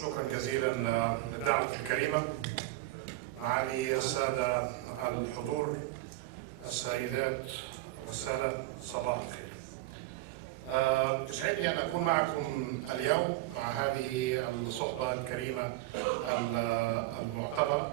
شكرا جزيلا للدعوة الكريمة. معالي السادة الحضور، السيدات والسادة، صباح الخير. يسعدني أن أكون معكم اليوم مع هذه الصحبة الكريمة المعتبرة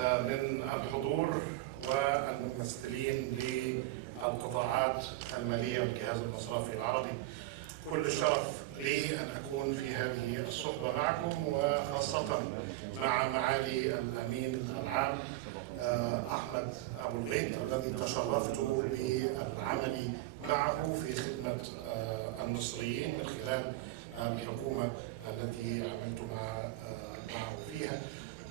من الحضور والممثلين للقطاعات المالية والجهاز المصرفي العربي. كل الشرف لي أن أكون في هذه الصحبة معكم، وخاصة مع معالي الأمين العام أحمد أبو الغيط الذي تشرفت بالعمل معه في خدمة المصريين من خلال الحكومة التي عملت معه فيها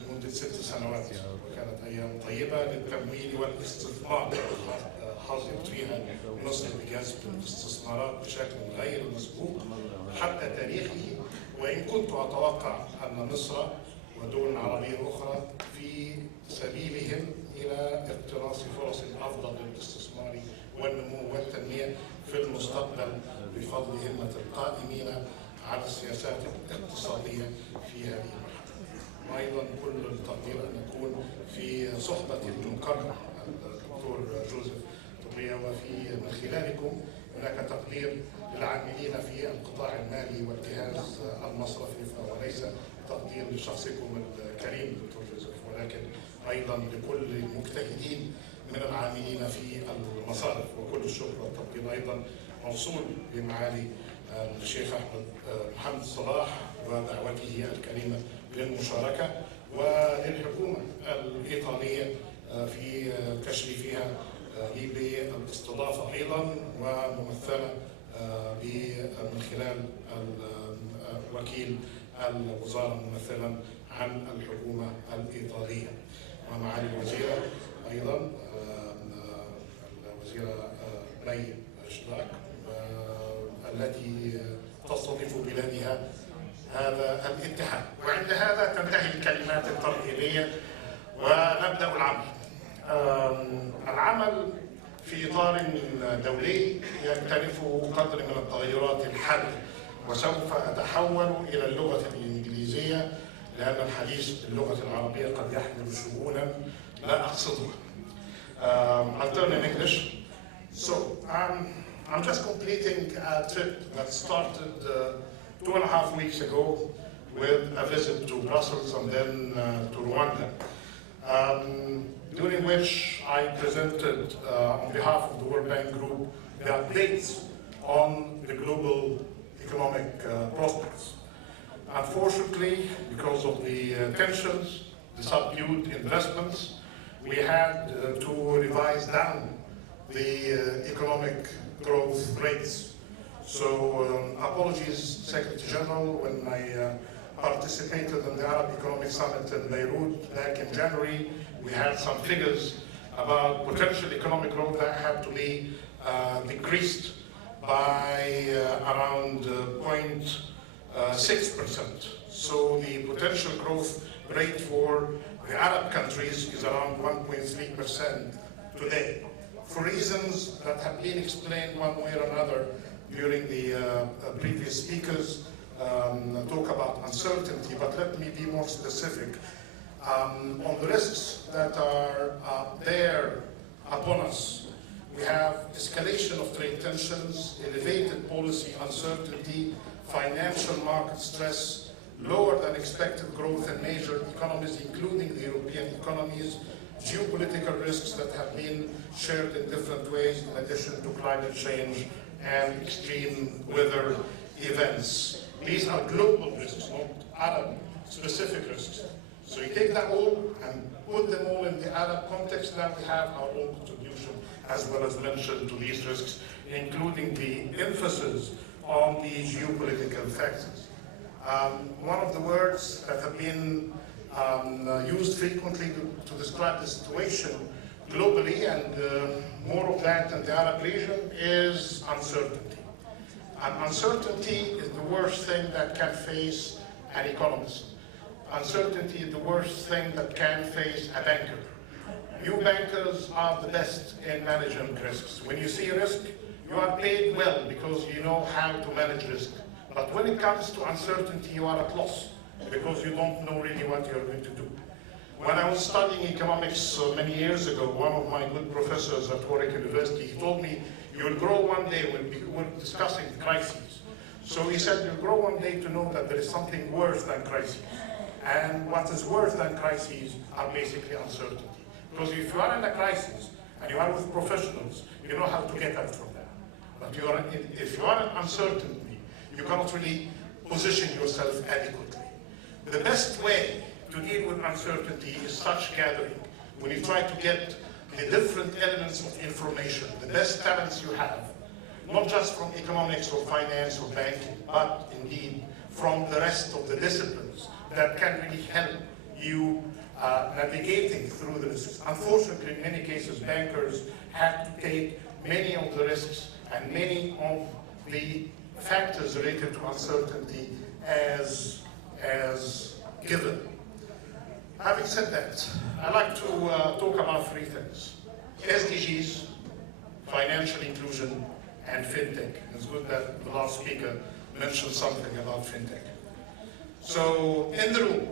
لمدة 6 سنوات، وكانت أيام طيبة للتمويل والاستثمار. حظيت فيها مصر بجذب الاستثمارات بشكل غير مسبوق حتى تاريخه، وإن كنت أتوقع أن مصر ودول عربية أخرى في سبيلهم إلى اقتراص فرص أفضل للاستثمار والنمو والتنمية في المستقبل بفضل همة القائمين على السياسات الاقتصادية في هذه المرحلة. وأيضا كل التقدير أن نكون في صحبة المقرر الدكتور جوزيف طبية، وفي من خلالكم هناك تقدير للعاملين في القطاع المالي والجهاز المصرفي، وليس تقدير لشخصكم الكريم دكتور جوزيف، ولكن أيضا لكل المجتهدين من العاملين في المصارف. وكل الشكر والتقدير أيضا موصول لمعالي الشيخ أحمد محمد صلاح ودعوته الكريمة للمشاركة، وللحكومة الإيطالية في تشريفها لي بالاستضافة أيضا، وممثلة من خلال وكيل الوزارة ممثلا عن الحكومة الإيطالية، ومعالي الوزيرة أيضا الوزيرة مي H.E.Dr التي تستضيف بلادها هذا الاتحاد. وعند هذا تنتهي الكلمات الترحيبية ونبدأ العمل. العمل في إطار دولي يختلف قدر من التغيرات الحادة، وسوف أتحول إلى اللغة الإنجليزية لأن الحديث باللغة العربية قد يحمل شؤونا لا أقصدها. I'll turn in English. So I'm just completing a trip that started 2.5 weeks ago with a visit to Brussels and then to Rwanda, during which I presented on behalf of the World Bank Group the updates on the global economic prospects. Unfortunately, because of the tensions, the subdued investments, we had to revise down the economic growth rates. So apologies, Secretary General, when I participated in the Arab Economic Summit in Beirut back in January, we had some figures about potential economic growth that had to be decreased by around 0.6%. So the potential growth rate for the Arab countries is around 1.3% today. For reasons that have been explained one way or another during the previous speakers talk about uncertainty, but let me be more specific on the risks that are there upon us. We have escalation of trade tensions, elevated policy uncertainty, financial market stress, lower than expected growth in major economies, including the European economies, geopolitical risks that have been shared in different ways, in addition to climate change and extreme weather events. These are global risks, not Arab-specific risks. So you take that all and put them all in the Arab context, then we have our own contribution as well as mention to these risks, including the emphasis on the geopolitical factors. One of the words that have been used frequently to describe the situation globally, and more of that in the Arab region, is uncertainty. And uncertainty is the worst thing that can face an economist. Uncertainty is the worst thing that can face a banker. You bankers are the best in managing risks. When you see risk, you are paid well because you know how to manage risk. But when it comes to uncertainty, you are at loss. because you don't know really what you're going to do. When I was studying economics many years ago, one of my good professors at Warwick University, he told me, you'll grow one day, we're discussing crises. So he said, you'll grow one day to know that there is something worse than crises. And what is worse than crises are basically uncertainty. Because if you are in a crisis, and you are with professionals, you know how to get out from that. But if you are in uncertainty, you cannot really position yourself adequately. The best way to deal with uncertainty is such gathering, when you try to get the different elements of information, the best talents you have, not just from economics or finance or banking, but indeed from the rest of the disciplines that can really help you navigating through the risks. Unfortunately, in many cases, bankers have to take many of the risks and many of the factors related to uncertainty as given. Having said that, I'd like to talk about three things: SDGs, financial inclusion, and fintech. It's good that the last speaker mentioned something about fintech. So, in the room,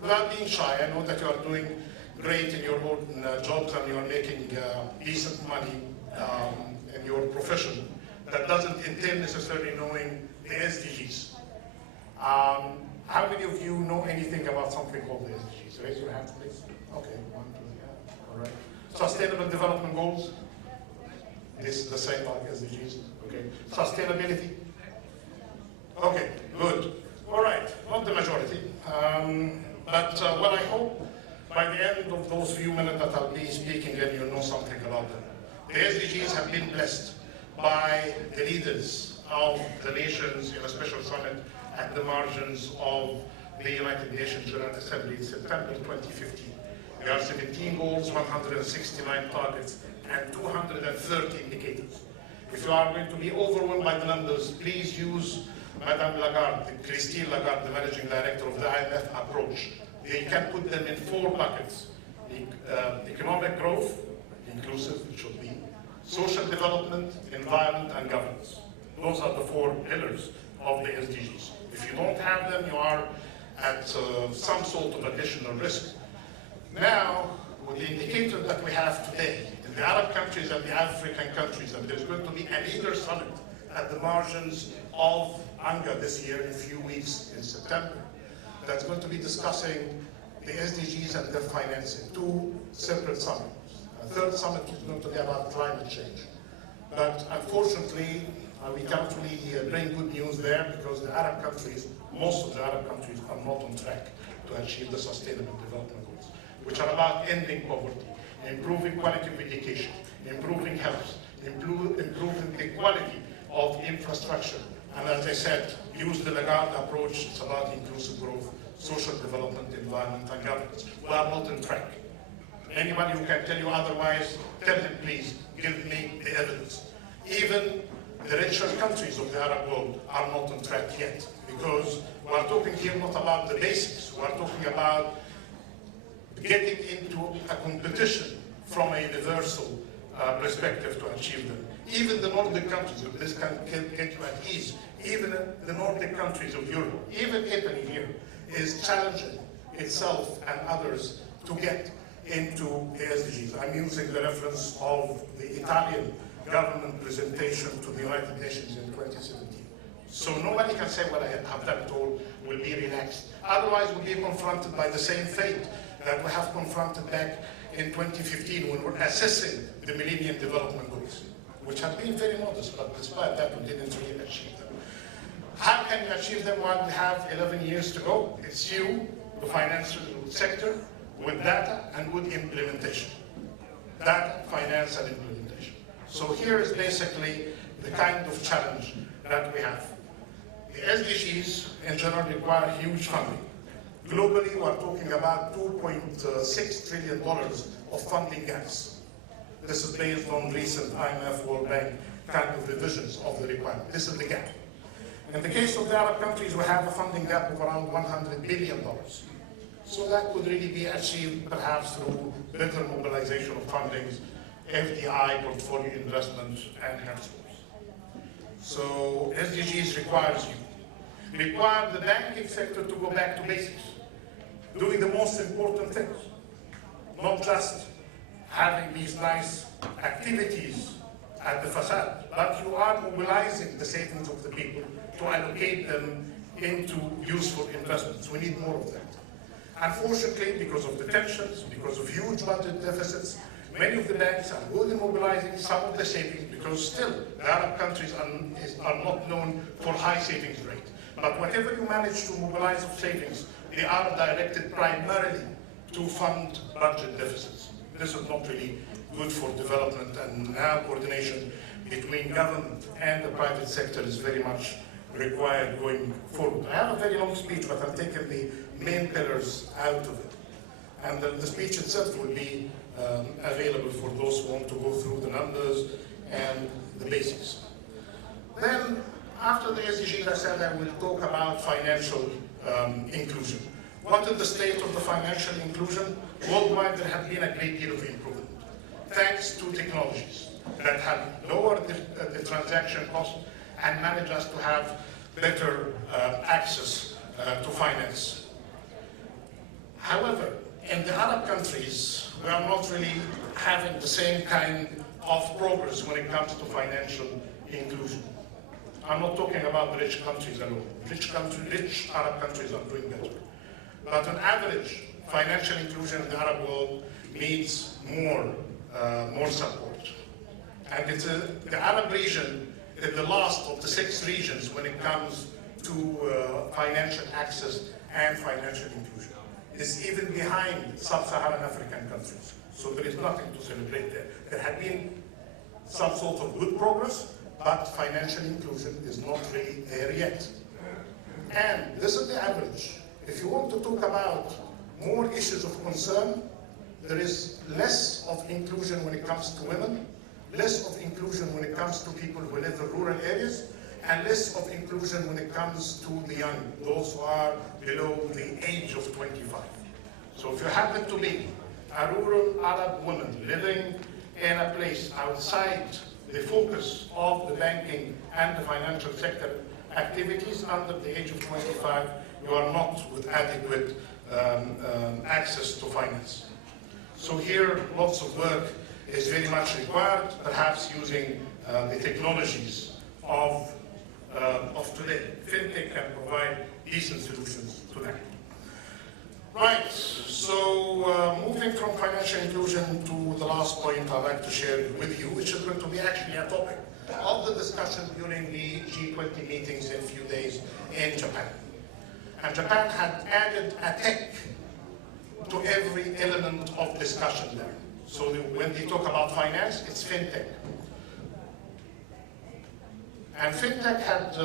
without being shy, I know that you are doing great in your own jobs and you are making decent money in your profession. That doesn't entail necessarily knowing the SDGs. How many of you know anything about something called the SDGs? Raise your hands, please. Okay, 1, 2, yeah. All right. Sustainable Development Goals. This is the same like SDGs. Okay. Sustainability. Okay, good. All right, not the majority. But what I hope by the end of those few minutes that I'll be speaking, then you'll know something about them. The SDGs have been blessed by the leaders of the nations in a special summit at the margins of the United Nations General Assembly in September 2015. There are 17 goals, 169 targets, and 230 indicators. If you are going to be overwhelmed by the numbers, please use Madame Lagarde, Christine Lagarde, the Managing Director of the IMF approach. They can put them in 4 buckets. Economic growth, inclusive it should be, social development, environment, and governance. Those are the 4 pillars of the SDGs. If you don't have them, you are at some sort of additional risk. Now, with the indicator that we have today, in the Arab countries and the African countries, and there's going to be a leader summit at the margins of UNGA this year in a few weeks in September, that's going to be discussing the SDGs and their financing, 2 separate summits. A 3rd summit is going to be about climate change. But unfortunately, we can't really bring good news there because the Arab countries, most of the Arab countries are not on track to achieve the Sustainable Development Goals, which are about ending poverty, improving quality of education, improving health, improving the quality of infrastructure. And as I said, use the Lagarde approach. It's about inclusive growth, social development, environment, and governance. We are not on track. Anybody who can tell you otherwise, tell them, please, give me the evidence. Even the richer countries of the Arab world are not on track yet, because we are talking here not about the basics. We are talking about getting into a competition from a universal perspective to achieve them. Even the Nordic countries, if this can get you at ease, even the Nordic countries of Europe, even Italy here, is challenging itself and others to get into the SDGs. I'm using the reference of the Italian government presentation to the United Nations in 2017. So nobody can say what I have done at all will be relaxed. Otherwise, we'll be confronted by the same fate that we have confronted back in 2015 when we're assessing the Millennium Development Goals, which have been very modest, but despite that, we didn't really achieve them. How can you achieve them while we have 11 years to go? It's you, the financial sector, with data and with implementation. Data, finance, and implementation. So here is basically the kind of challenge that we have. The SDGs in general require huge funding. Globally, we're talking about $2.6 trillion of funding gaps. This is based on recent IMF, World Bank kind of revisions of the requirement. This is the gap. In the case of the Arab countries, we have a funding gap of around $100 billion. So that could really be achieved perhaps through better mobilization of fundings, FDI, portfolio investment, and henceforth. So SDGs requires you. require the banking sector to go back to basics, doing the most important things, not just having these nice activities at the facade, but you are mobilizing the savings of the people to allocate them into useful investments. We need more of that. Unfortunately, because of the tensions, because of huge budget deficits, many of the banks are good in mobilizing some of the savings, because still the Arab countries are not known for high savings rate. But whatever you manage to mobilize of savings, they are directed primarily to fund budget deficits. This is not really good for development, and now coordination between government and the private sector is very much required going forward. I have a very long speech, but I'm taking the main pillars out of it. And the speech itself will be available for those who want to go through the numbers and the basics. Then, after the SDGs, I said I will talk about financial inclusion. What is the state of the financial inclusion? Worldwide, there has been a great deal of improvement, thanks to technologies that have lowered the transaction cost and managed us to have better access to finance. However, in the Arab countries, we are not really having the same kind of progress when it comes to financial inclusion. I'm not talking about the rich countries alone. Rich Arab countries are doing better. But on average, financial inclusion in the Arab world needs more support. And it's the Arab region is the last of the 6 regions when it comes to financial access and financial inclusion. It's even behind sub-Saharan African countries. So there is nothing to celebrate there. There had been some sort of good progress, but financial inclusion is not really there yet. And this is the average. If you want to talk about more issues of concern, there is less of inclusion when it comes to women, less of inclusion when it comes to people who live in rural areas, and less of inclusion when it comes to the young, those who are below the age of 25. So if you happen to be a rural Arab woman living in a place outside the focus of the banking and the financial sector activities under the age of 25, you are not with adequate access to finance. So here, lots of work is very much required, perhaps using the technologies of today. FinTech can provide decent solutions to that. Right, so moving from financial inclusion to the last point I'd like to share with you, which is going to be actually a topic of the discussion during the G20 meetings in a few days in Japan. And Japan had added a tech to every element of discussion there. So when they talk about finance, it's FinTech. And FinTech had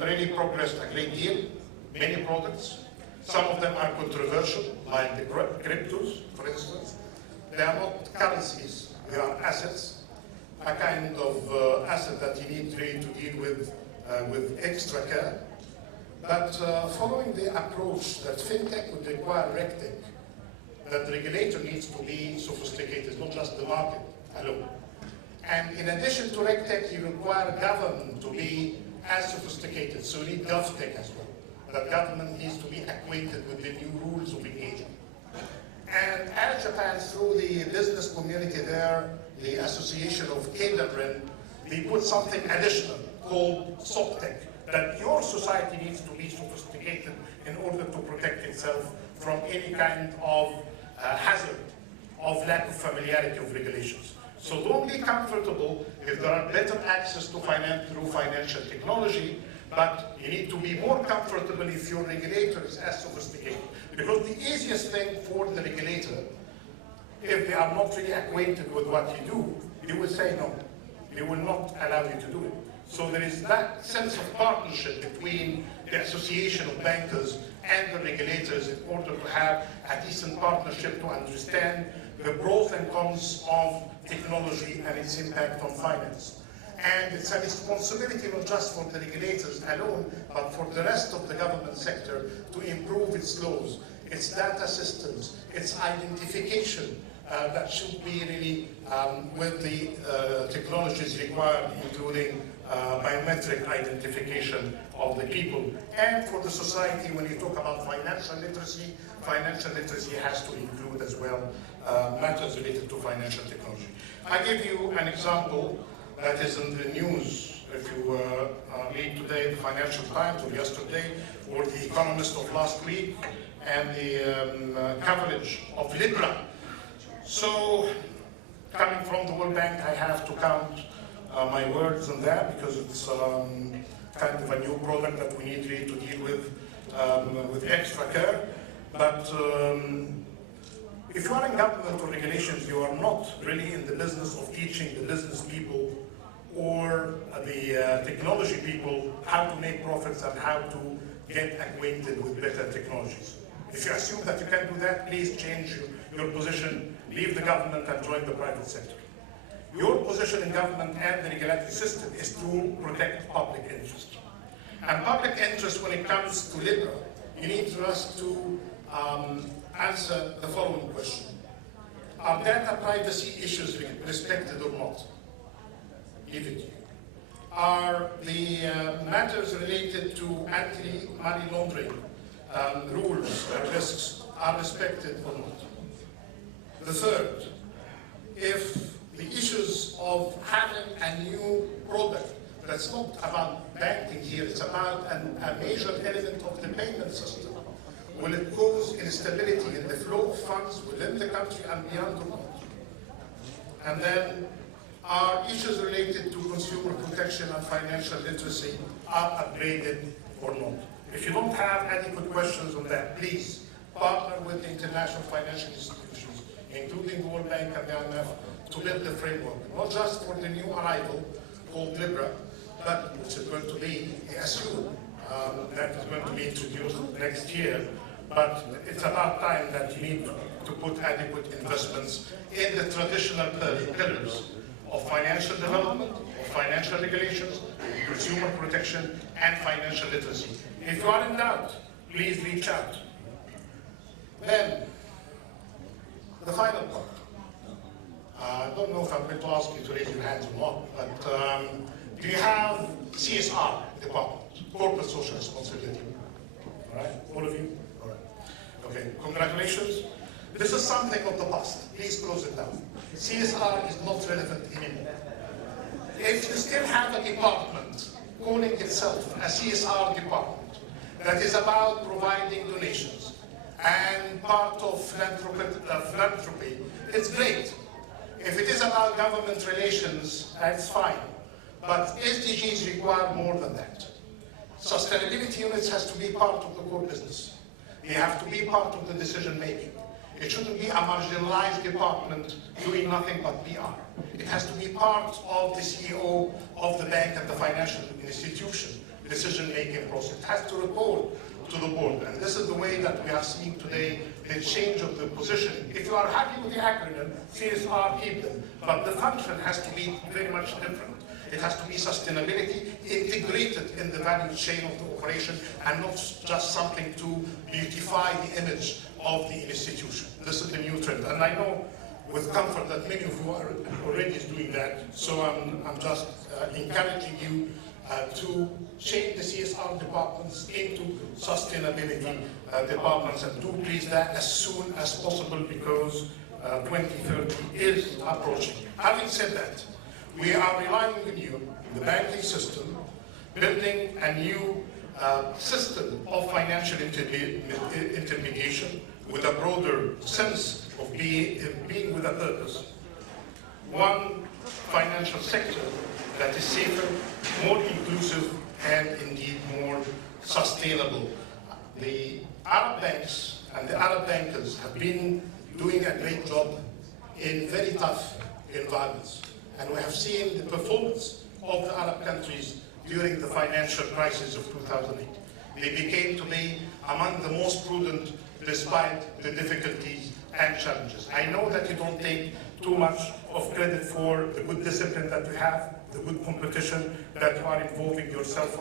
really progressed a great deal, many products. Some of them are controversial, like the cryptos, for instance. They are not currencies, they are assets, a kind of asset that you need really to deal with extra care. But following the approach that FinTech would require RegTech, that the regulator needs to be sophisticated, not just the market alone. And in addition to RegTech, you require government to be as sophisticated, so you need GovTech as well. That government needs to be acquainted with the new rules of engagement. And as Japan, through the business community there, the association of H.E.Dr, they put something additional called SOCTech, that your society needs to be sophisticated in order to protect itself from any kind of hazard of lack of familiarity of regulations. So don't be comfortable if there are better access to finance through financial technology, but you need to be more comfortable if your regulator is as sophisticated. Because the easiest thing for the regulator, if they are not really acquainted with what you do, they will say no. They will not allow you to do it. So there is that sense of partnership between the association of bankers and the regulators in order to have a decent partnership to understand the pros and cons of technology and its impact on finance. And it's a responsibility not just for the regulators alone, but for the rest of the government sector to improve its laws, its data systems, its identification that should be really with the technologies required, including biometric identification of the people. And for the society, when you talk about financial literacy has to include as well matters related to financial technology. I give you an example that is in the news. If you read today the Financial Times or yesterday, or the Economist of last week, and the coverage of Libra. So, coming from the World Bank, I have to count my words on that, because it's kind of a new product that we need really to deal with extra care. But if you are in government or regulations, you are not really in the business of teaching the business people or the technology people how to make profits and how to get acquainted with better technologies. If you assume that you can do that, please change your position, leave the government and join the private sector. Your position in government and the regulatory system is to protect public interest. And public interest, when it comes to Libra, you need us to answer the following question. Are data privacy issues respected or not? Leave it. Are the matters related to anti-money laundering rules and risks are respected or not? The third, if the issues of having a new product that's not about banking here, it's about a major element of the payment system, will it cause instability in the flow of funds within the country and beyond or not? And then, are issues related to consumer protection and financial literacy are upgraded or not? If you don't have adequate questions on that, please partner with the international financial institutions, including the World Bank and the IMF, to build the framework, not just for the new arrival called Libra, but which is going to be, assumed that is going to be introduced next year. But it's about time that you need to put adequate investments in the traditional pillars of financial development, of financial regulations, consumer protection, and financial literacy. If you are in doubt, please reach out. Then, the final part. I don't know if I'm going to ask you to raise your hands or not, but do you have CSR department, corporate social responsibility? All right, all of you? All right. Okay, congratulations. This is something of the past. Please close it down. CSR is not relevant anymore. If you still have a department calling itself a CSR department that is about providing donations and part of philanthropy, it's great. If it is about government relations, that's fine. But SDGs require more than that. Sustainability units has to be part of the core business. They have to be part of the decision making. It shouldn't be a marginalized department doing nothing but PR. It has to be part of the CEO of the bank and the financial institution decision-making process. It has to report to the board. And this is the way that we are seeing today the change of the position. If you are happy with the acronym, CSR, keep them. But the function has to be very much different. It has to be sustainability integrated in the value chain of the operation and not just something to beautify the image of the institution. This is the new trend. And I know with comfort that many of you are already doing that. So I'm just encouraging you to change the CSR departments into sustainability departments, and do please that as soon as possible, because 2030 is approaching. Having said that, we are relying on you, the banking system, building a new system of financial intermediation with a broader sense of being with a purpose. One financial sector that is safer, more inclusive, and indeed more sustainable. The Arab banks and the Arab bankers have been doing a great job in very tough environments. And we have seen the performance of the Arab countries during the financial crisis of 2008. They became to be among the most prudent despite the difficulties and challenges. I know that you don't take too much of credit for the good discipline that you have, the good competition that you are involving yourself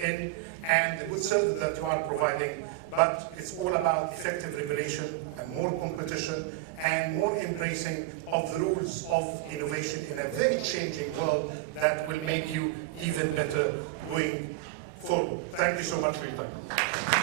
in. and the good service that you are providing, but it's all about effective regulation and more competition and more embracing of the rules of innovation in a very changing world that will make you even better going forward. Thank you so much for your time.